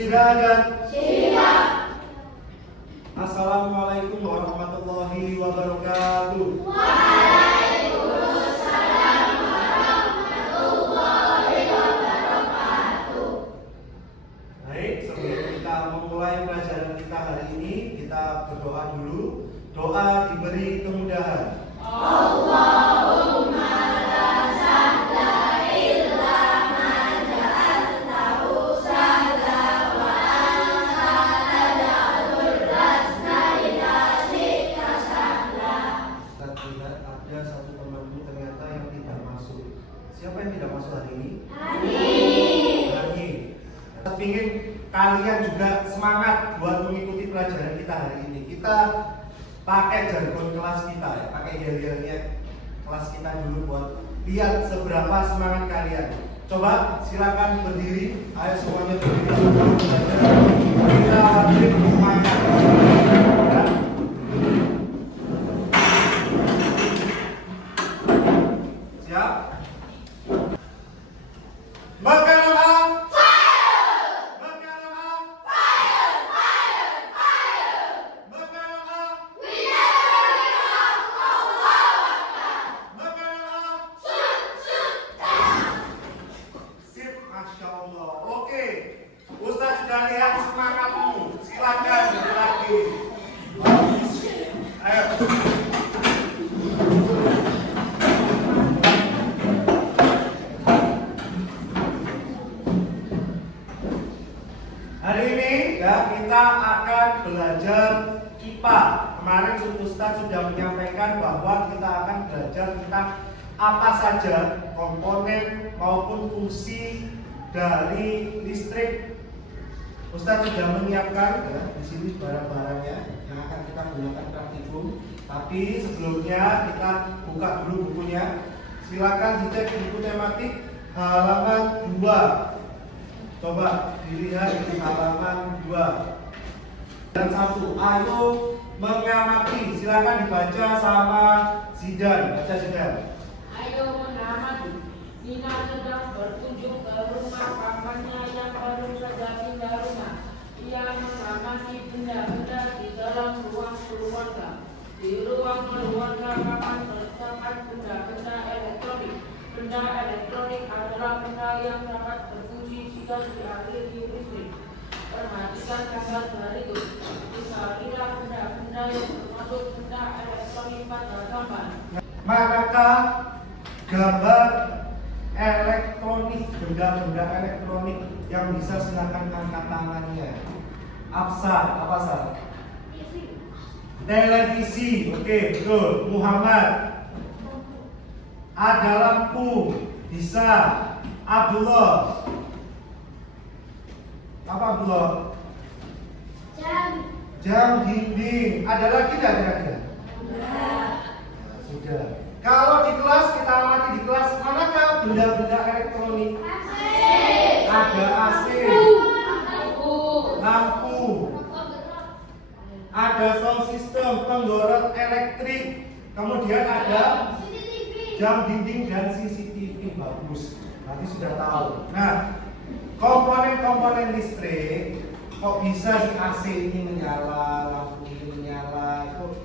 Siap. Assalamualaikum warahmatullahi wabarakatuh. Waalaikumsalam warahmatullahi wabarakatuh. Baik, sebelum kita memulai pelajaran kita hari ini, kita berdoa dulu. Doa diberi kemudahan. Allahumma la sahla illa ma ja'altahu sahla wa anta taj'alul hazna idza syi'ta sahla. Dan tidak ada satu temanmu ternyata yang tidak masuk. Siapa yang tidak masuk hari ini? Hani. Kita ingin kalian juga semangat buat mengikuti pelajaran kita hari ini. Kita pakai jargon kelas kita ya, pakai yel-yelnya kelas kita dulu buat lihat seberapa semangat kalian. Coba silakan berdiri, ayo semuanya berdiri. Kita wajib semangat. Ya. Siap? Oke, Ustaz sudah lihat semangatmu. Silakan lagi. Ayo. Hari ini ya kita akan belajar IPA. Kemarin Ustaz sudah menyampaikan bahwa kita akan belajar tentang apa saja komponen maupun fungsi dari listrik. Ustaz sudah menyiapkan ya, di sini barang-barangnya yang akan kita gunakan praktikum. Tapi sebelumnya kita buka dulu bukunya. Silakan dicek buku tematik halaman 2. Coba dilihat di halaman 2 dan 1. Ayo mengamati. Silakan dibaca sama Zidan. Baca Zidan. Ayo mengamati. Nina sedang berkunjung ke rumah pamannya yang baru saja pindah rumah. Ia mengamati benda-benda di dalam ruang keluarga. Di ruang keluarga paman terdapat benda-benda elektronik. Benda elektronik adalah benda yang dapat berfungsi jika dialiri listrik. Perhatikan gambar berikut. Carilah benda-benda yang termasuk benda elektronik pada gambar. Manakah gambar elektronik, benda-benda elektronik yang bisa silakan angkat tangannya? Absar, apa Sar? Televisi, oke, betul. Muhammad. Ada lampu, bisa. Abdullah. Apa Abdullah? Jam dinding. Ada lagi tidak kira-kira? Sudah. Kalau di kelas kita amati di kelas, manakah benda-benda elektronik? Ada AC, lampu, ada sound system, penggorok elektrik, kemudian ada jam dinding dan CCTV. Bagus, nanti sudah tahu. Nah, komponen-komponen listrik kok bisa si AC ini menyala, lampu ini menyala, itu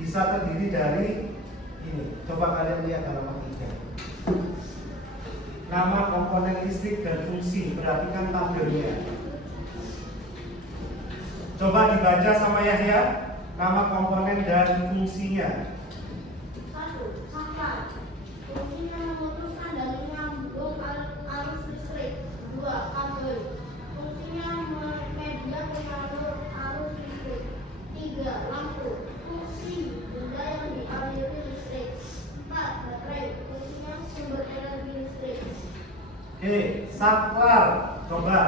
bisa terdiri dari ini. Coba kalian lihat halaman 3. Nama komponen listrik dan fungsi, perhatikan tabelnya. Coba dibaca sama Yahya, nama komponen dan fungsinya. 1. Sangkar. Fungsinya memutuskan dan menyambung arus listrik. 2. Kabel. Fungsinya media penyalur arus listrik. 3. Lampu. Fungsi benda yang dialiri listrik. 4. Baterai. Fungsinya sumber energi listrik. Oke, saklar. Coba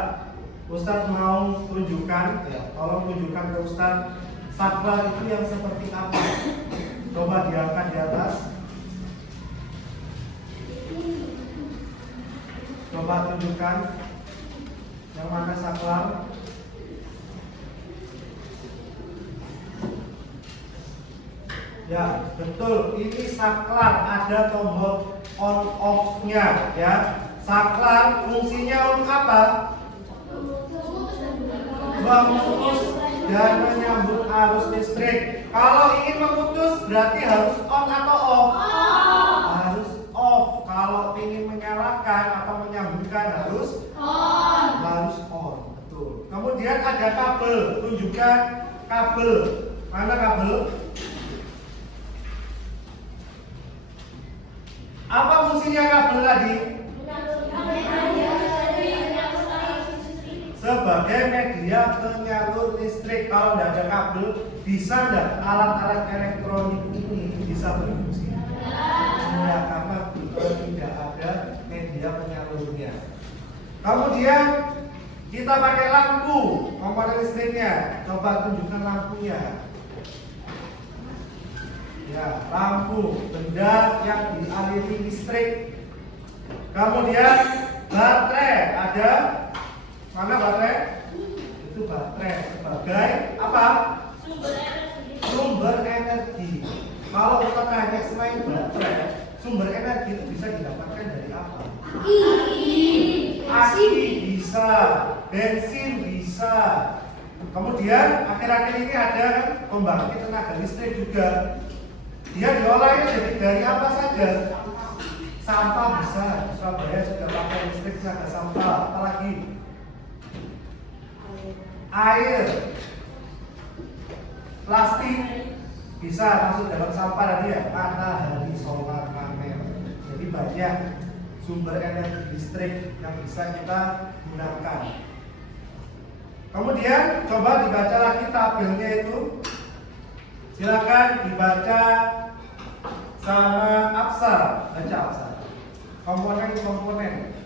Ustadz mau tunjukkan, ya, tolong tunjukkan ke Ustadz saklar itu yang seperti apa. Coba diangkat di atas. Coba tunjukkan yang mana saklar. Ya, betul. Ini saklar, ada tombol on off-nya ya. Saklar fungsinya untuk apa? memutus dan menyambut arus listrik. Kalau ingin memutus berarti harus on atau off? Harus off. Kalau ingin menyalakan atau menyambungkan harus harus on. Betul. Kemudian ada kabel. Tunjukkan kabel. Mana kabel? Apa fungsinya kabel tadi? Sebagai media penyalur listrik. Kalau tidak ada kabel, bisa tidak alat-alat elektronik ini bisa berfungsi? Ya, karena tidak ada media penyalurnya. Kemudian kita pakai lampu, komponen listriknya. Coba tunjukkan lampunya. Ya, lampu, benda yang dialiri listrik. Kemudian baterai, ada mana baterai? Itu baterai sebagai apa? Sumber energi. Kalau kita tanya selain baterai, sumber energi itu bisa didapatkan dari apa? Aki bisa, bensin bisa. Kemudian akhir-akhir ini ada pembangkit tenaga listrik juga. Dia diolahnya jadi dari apa saja? Sampah bisa. Di Surabaya sudah pakai listrik tenaga sampah. Apalagi? Air, plastik bisa masuk dalam sampah tadi ya. Matahari, solar panel. Jadi banyak sumber energi listrik yang bisa kita gunakan. Kemudian coba dibaca lagi tabelnya itu. Silakan dibaca sama Absar. Baca Absar. Komponen-komponen.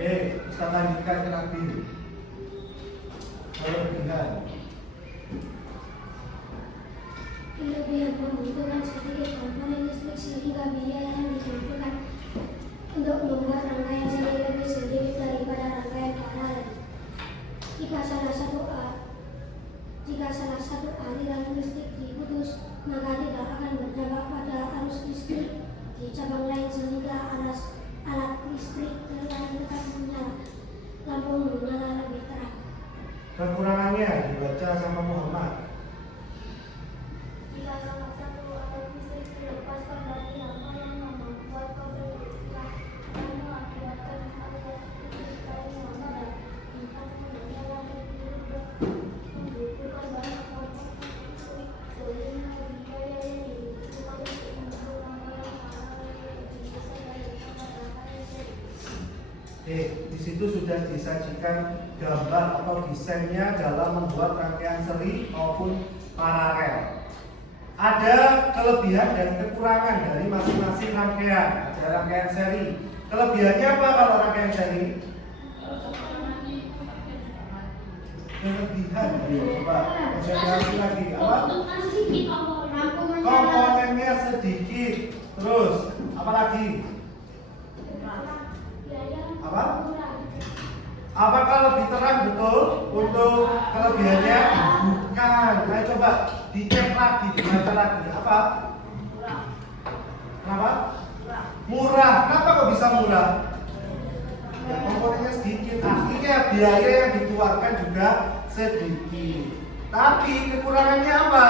Oke, kita lanjutkan ke nanti. Kelebihan membutuhkan sedikit komponen listrik sehingga biaya yang dibutuhkan untuk membuat rangkaian seri lebih sedikit daripada rangkaian paralel. Jika salah satu aliran listrik diputus, maka tidak akan berdampak pada arus listrik di cabang lain sehingga alat listrik lain tetap menyala. Lampu menyala lebih terang. Kekurangannya dibaca sama Muhammad. Jika salah satu alat listrik dilepaskan dari rangkaian yang membuat kabel yang mengakibatkan aliran listrik lain memadam, maka menyala membutuhkan banyak komponen listrik sehingga biaya yang dibutuhkan untuk membuat rangkaian paralel lebih besar daripada rangkaian seri. Di situ sudah disajikan gambar atau desainnya dalam membuat rangkaian seri maupun paralel. Ada kelebihan dan kekurangan dari masing-masing rangkaian. Ada rangkaian seri. Kelebihannya apa kalau rangkaian seri? Kelebihan. Coba konsentrasi lagi. Apa? Komponennya sedikit. Terus apa lagi? Apa? Apakah lebih terang betul untuk kelebihannya? Bukan. Nah, coba dicek lagi, dibaca lagi. Apa? Kenapa? Murah. Kenapa kok bisa murah? Ya, komponennya sedikit. Artinya biaya yang dikeluarkan juga sedikit. Tapi kekurangannya apa?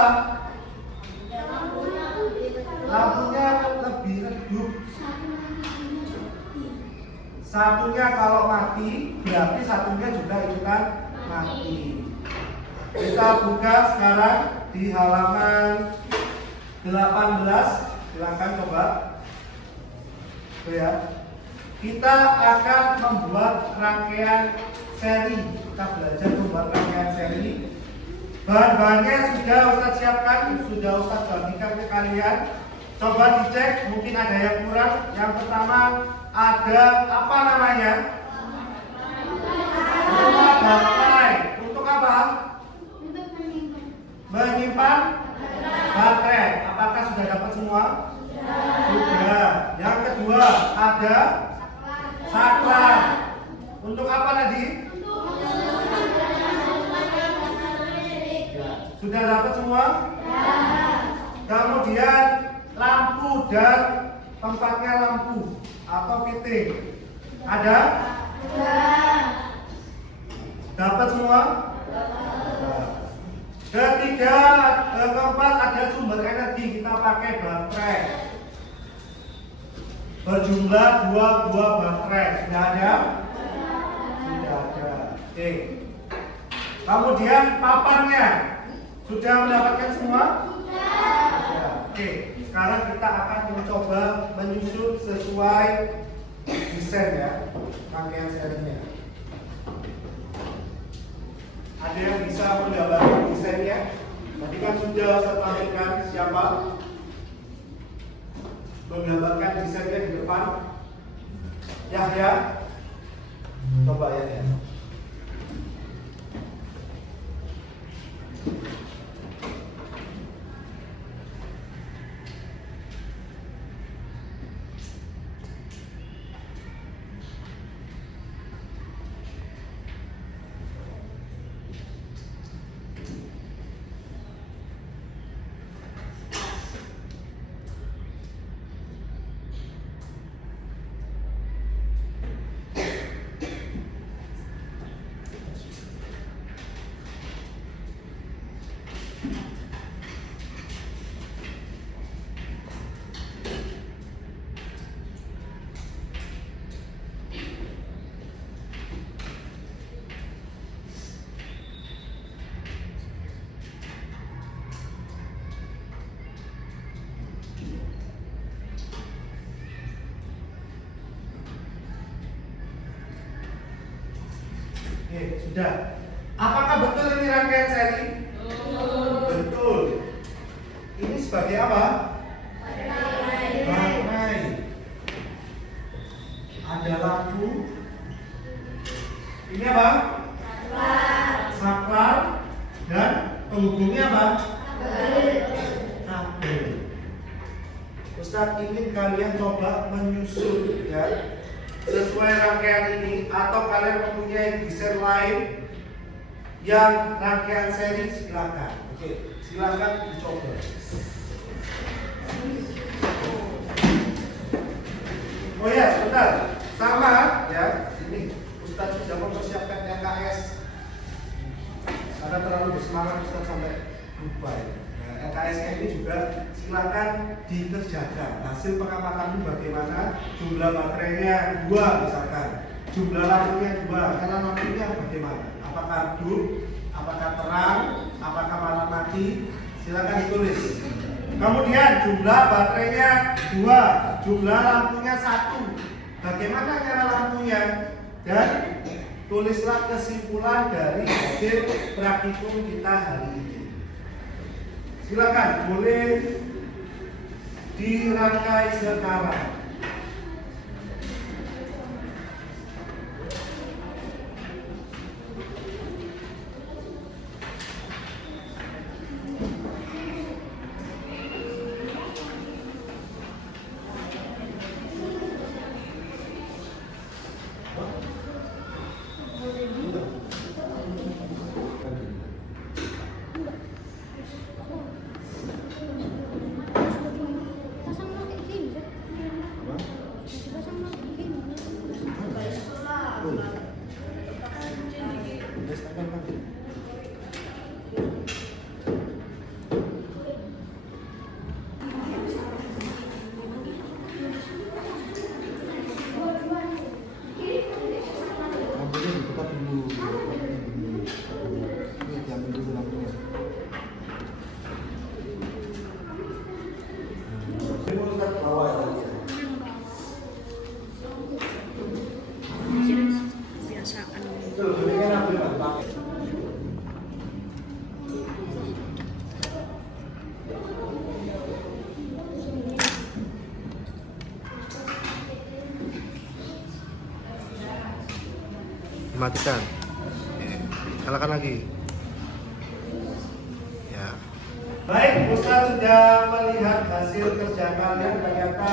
Lampunya lebih redup. Satunya kalau mati, berarti satunya juga ikutan mati. Kita buka sekarang di halaman 18. Silakan coba. Tuh ya. Kita akan membuat rangkaian seri. Kita belajar membuat rangkaian seri. Bahan-bahannya sudah Ustaz siapkan, sudah Ustaz bagikan ke kalian. Coba dicek, mungkin ada yang kurang. Yang pertama ada apa namanya? Rumah baterai. Untuk apa? Untuk menyimpan. Menyimpan baterai. Apakah sudah dapat semua? Sudah. Yang kedua ada saklar. Untuk apa tadi? Sudah dapat semua? Kemudian lampu dan tempatnya lampu atau fitting. Ada? Dapat semua? Ketiga, keempat ada sumber energi, kita pakai baterai. Berjumlah 2 buah baterai. Sudah ada? Sudah ada. Oke. Kemudian papannya sudah mendapatkan semua? Sudah. Oke. Sekarang kita akan mencoba menyusun sesuai desain ya, rangkaian serinya. Ada yang bisa menggambarkan desainnya? Tadi kan sudah saya tampilkan siapa menggambarkan desainnya di depan. Yahya, coba ya. Oke, sudah. Apakah betul ini rangkaian seri? Betul. Ini sebagai apa? Baterai. Ada lampu. Ini apa? Saklar. Dan penghubungnya apa? Kabel. Ustadz ingin kalian coba menyusun ya sesuai rangkaian ini, atau kalian mempunyai desain lain yang rangkaian seri, silakan. Oke, silakan dicoba. Oh ya, sebentar. Sama ya. Ini Ustadz sudah mempersiapkan LKS. Karena terlalu bersemangat Ustadz sampai lupa ya. LKS-nya ini juga silakan dikerjakan. Hasil pengamatanmu bagaimana? Jumlah baterainya 2 misalkan, jumlah lampunya 2. Karena lampunya bagaimana? Apakah redup? Apakah terang? Apakah malam mati? Silakan ditulis. Kemudian jumlah baterainya 2, jumlah lampunya 1. Bagaimana cara lampunya? Dan tulislah kesimpulan dari hasil praktikum kita hari ini. Silakan, boleh dirangkai sekarang. Matikan. Oke. Nyalakan lagi. Ya. Baik, Ustaz sudah melihat hasil kerja kalian. Ternyata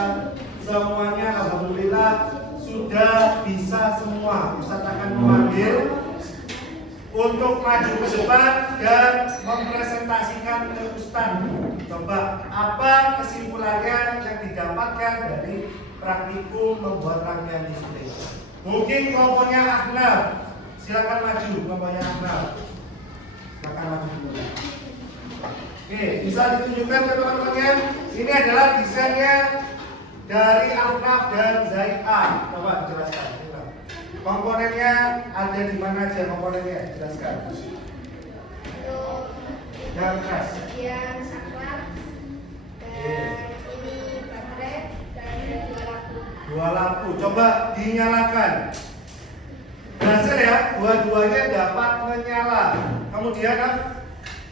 semuanya alhamdulillah sudah bisa semua. Ustaz akan memanggil untuk maju ke depan dan mempresentasikan ke Ustaz. Coba apa kesimpulannya yang didapatkan dari praktikum membuat rangkaian listrik? Mungkin kelompoknya Ahnaf, silakan maju kelompoknya Ahnaf. Silakan maju dulu. Oke, bisa ditunjukkan ke teman-temannya. Ini adalah desainnya dari Ahnaf dan Zaitah. Coba jelaskan. Komponennya ada di mana aja komponennya? Jelaskan. Yang keras. Yang saklar dan ini baterai dan dua lampu. Dua lampu. Coba dinyalakan. Berhasil ya, dua-duanya dapat menyala. Kemudian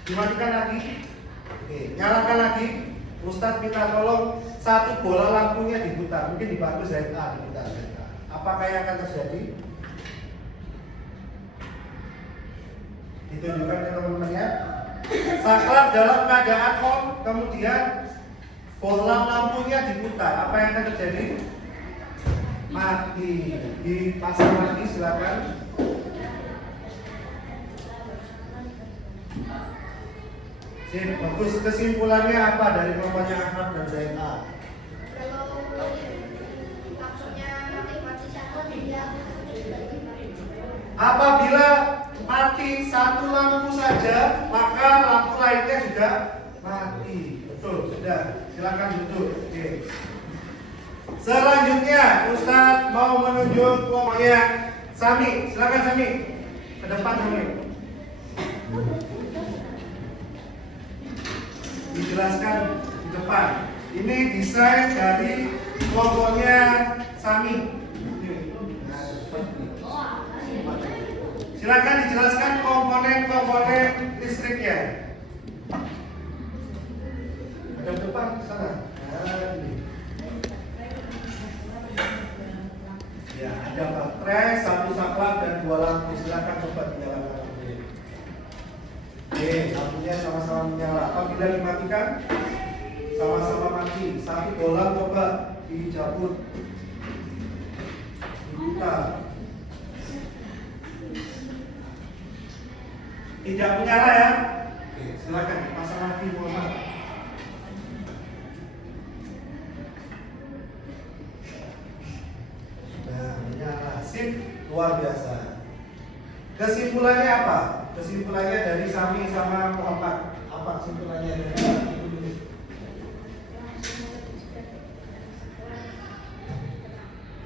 dimatikan lagi. Oke, nyalakan lagi. Ustadz minta tolong satu bola lampunya diputar. Mungkin dibantu Zaitah diputar. Apakah yang akan terjadi? Ditunjukkan ke teman-temannya. Saklar dalam keadaan on, kemudian bola lampunya diputar. Apa yang akan terjadi? Mati. Dipasang lagi silakan. Sip, bagus. Kesimpulannya apa dari kelompoknya Ahnaf dan Zaitah? Kalau langsungnya mati saklar tidak. Apabila mati satu lampu saja, maka lampu lainnya juga mati. Betul, sudah. Silakan duduk. Oke. Selanjutnya, Ustadz mau menunjuk kelompoknya Sami. Silakan Sami. Ke depan Sami. Dijelaskan di depan. Ini desain dari kelompoknya Sami. Silakan dijelaskan komponen-komponen listriknya. Ada depan sana. Ya, ada baterai, satu saklar dan dua lampu. Silakan coba dinyalakan lampunya. Oke, lampunya sama-sama menyala. Apabila dimatikan, sama-sama mati. Satu bola coba dicabut, diputar. Tidak menyala ya? Oke, silakan pasang lagi Muhammad. Sudah menyala, sip, luar biasa. Kesimpulannya apa? Kesimpulannya dari Sami sama Muhammad. Apa kesimpulannya dari itu?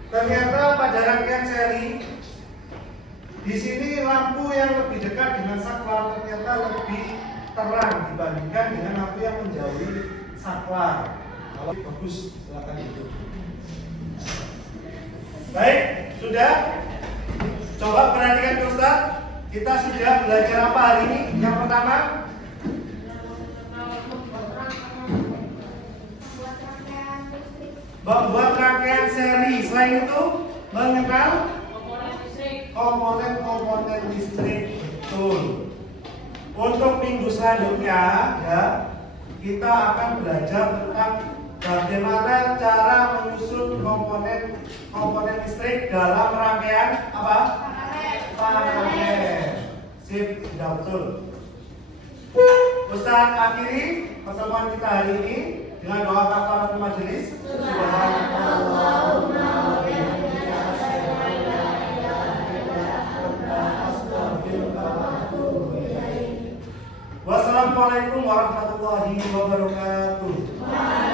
Ternyata pada rangkaian seri di sini lampu yang lebih dekat dengan saklar ternyata lebih terang dibandingkan dengan lampu yang menjauhi saklar. Kalau bagus, silakan duduk. Baik, sudah. Coba perhatikan Ustaz. Kita sudah belajar apa hari ini? Yang pertama, membuat rangkaian seri. Selain itu, mengenal komponen listrik. Betul. Untuk minggu selanjutnya ya, kita akan belajar tentang bagaimana cara menyusun komponen listrik dalam rangkaian apa? Paralel. Sip, sudah betul. Ustaz akhiri pertemuan kita hari ini dengan doa kafaratul majelis. Subhanallahumma wa bihamdika asyhadu an la ilaha illa anta astaghfiruka wa atubu ilaik. Wassalamualaikum warahmatullahi wabarakatuh.